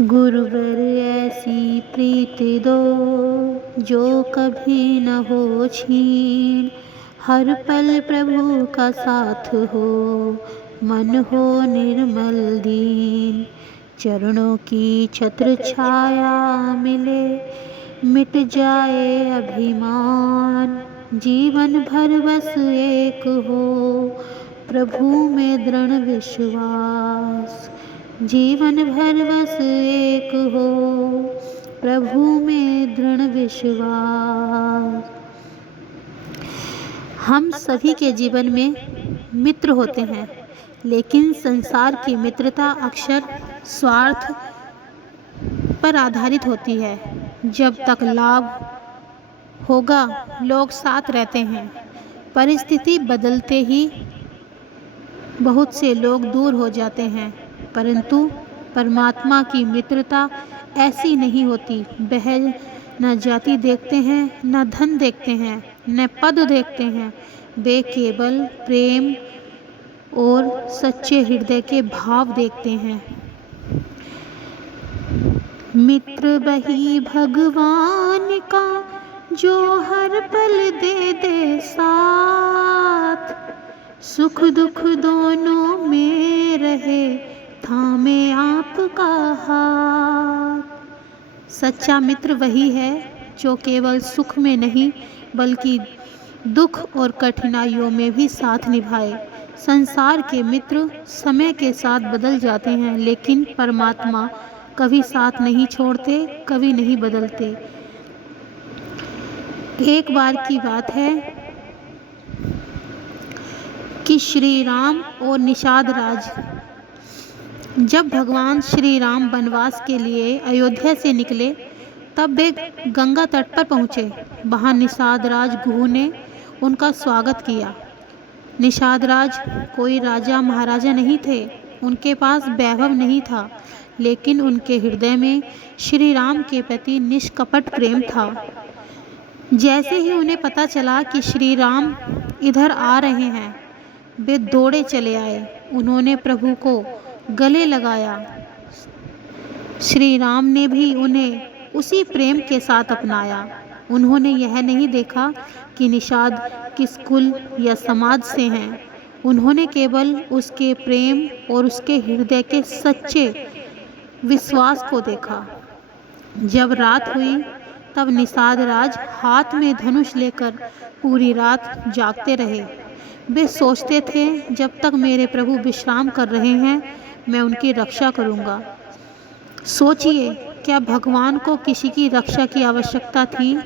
गुरुवर ऐसी प्रीत दो जो कभी न हो छीन। हर पल प्रभु का साथ हो, मन हो निर्मल दीन। चरणों की छत्र छाया मिले, मिट जाए अभिमान। जीवन भर बस एक हो, प्रभु में दृढ़ विश्वास। जीवन भर बस एक हो, प्रभु में दृढ़ विश्वास। हम सभी के जीवन में मित्र होते हैं, लेकिन संसार की मित्रता अक्सर स्वार्थ पर आधारित होती है। जब तक लाभ होगा लोग साथ रहते हैं, परिस्थिति बदलते ही बहुत से लोग दूर हो जाते हैं। परंतु परमात्मा की मित्रता ऐसी नहीं होती। वह न जाति देखते हैं, न धन देखते हैं, न पद देखते हैं। वे केवल प्रेम और सच्चे हृदय के भाव देखते हैं। मित्र वही भगवान का जो हर पल दे दे साथ। सुख दुख दोनों में रहे, थामे आपका हाथ। सच्चा मित्र वही है जो केवल सुख में नहीं बल्कि दुख और कठिनाइयों में भी साथ निभाए। संसार के मित्र समय के साथ बदल जाते हैं, लेकिन परमात्मा कभी साथ नहीं छोड़ते, कभी नहीं बदलते। एक बार की बात है कि श्री राम और निषाद राज, जब भगवान श्री राम वनवास के लिए अयोध्या से निकले तब वे गंगा तट पर पहुँचे। वहाँ निषाद राज गुह ने उनका स्वागत किया। निषाद राज कोई राजा महाराजा नहीं थे, उनके पास वैभव नहीं था, लेकिन उनके हृदय में श्री राम के प्रति निष्कपट प्रेम था। जैसे ही उन्हें पता चला कि श्री राम इधर आ रहे हैं, वे दौड़े चले आए। उन्होंने प्रभु को गले लगाया। श्री राम ने भी उन्हें उसी प्रेम के साथ अपनाया। उन्होंने यह नहीं देखा कि निषाद किस कुल या समाज से हैं। उन्होंने केवल उसके प्रेम और उसके हृदय के सच्चे विश्वास को देखा। जब रात हुई तब निषाद राज हाथ में धनुष लेकर पूरी रात जागते रहे। वे सोचते थे, जब तक मेरे प्रभु विश्राम कर रहे हैं मैं उनकी रक्षा करूंगा। सोचिए, क्या भगवान को किसी की रक्षा की आवश्यकता थी?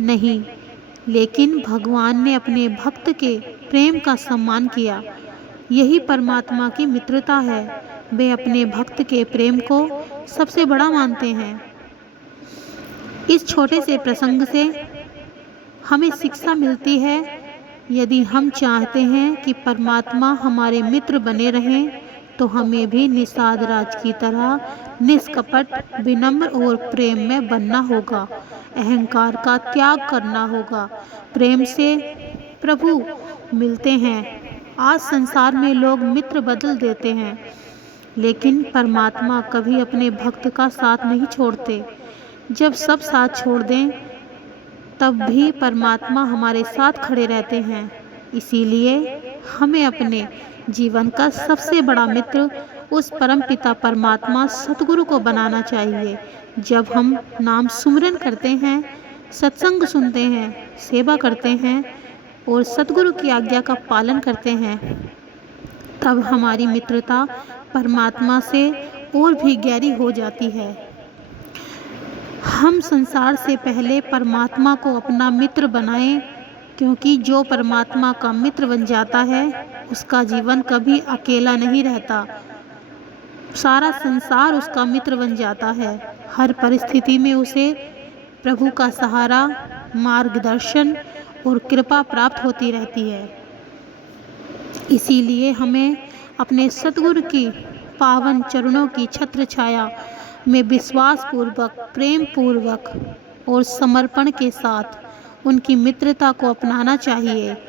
नहीं, लेकिन भगवान ने अपने भक्त के प्रेम का सम्मान किया। यही परमात्मा की मित्रता है। वे अपने भक्त के प्रेम को सबसे बड़ा मानते हैं। इस छोटे से प्रसंग से हमें शिक्षा मिलती है, यदि हम चाहते हैं कि परमात्मा हमारे मित्र बने रहें तो हमें भी निषाद राज की तरह निष्कपट, विनम्र और प्रेम में बनना होगा। अहंकार का त्याग करना होगा। प्रेम से प्रभु मिलते हैं। आज संसार में लोग मित्र बदल देते हैं, लेकिन परमात्मा कभी अपने भक्त का साथ नहीं छोड़ते। जब सब साथ छोड़ दें तब भी परमात्मा हमारे साथ खड़े रहते हैं। इसीलिए हमें अपने जीवन का सबसे बड़ा मित्र उस परमपिता परमात्मा सतगुरु को बनाना चाहिए। जब हम नाम सुमिरन करते हैं, सत्संग सुनते हैं, सेवा करते हैं और सतगुरु की आज्ञा का पालन करते हैं, तब हमारी मित्रता परमात्मा से और भी गहरी हो जाती है। हम संसार से पहले परमात्मा को अपना मित्र बनाएं, क्योंकि जो परमात्मा का मित्र बन जाता है उसका जीवन कभी अकेला नहीं रहता। सारा संसार उसका मित्र बन जाता है। हर परिस्थिति में उसे प्रभु का सहारा, मार्गदर्शन और कृपा प्राप्त होती रहती है। इसीलिए हमें अपने सतगुरु की पावन चरणों की छत्र छाया में विश्वास पूर्वक, प्रेम पूर्वक और समर्पण के साथ उनकी मित्रता को अपनाना चाहिए।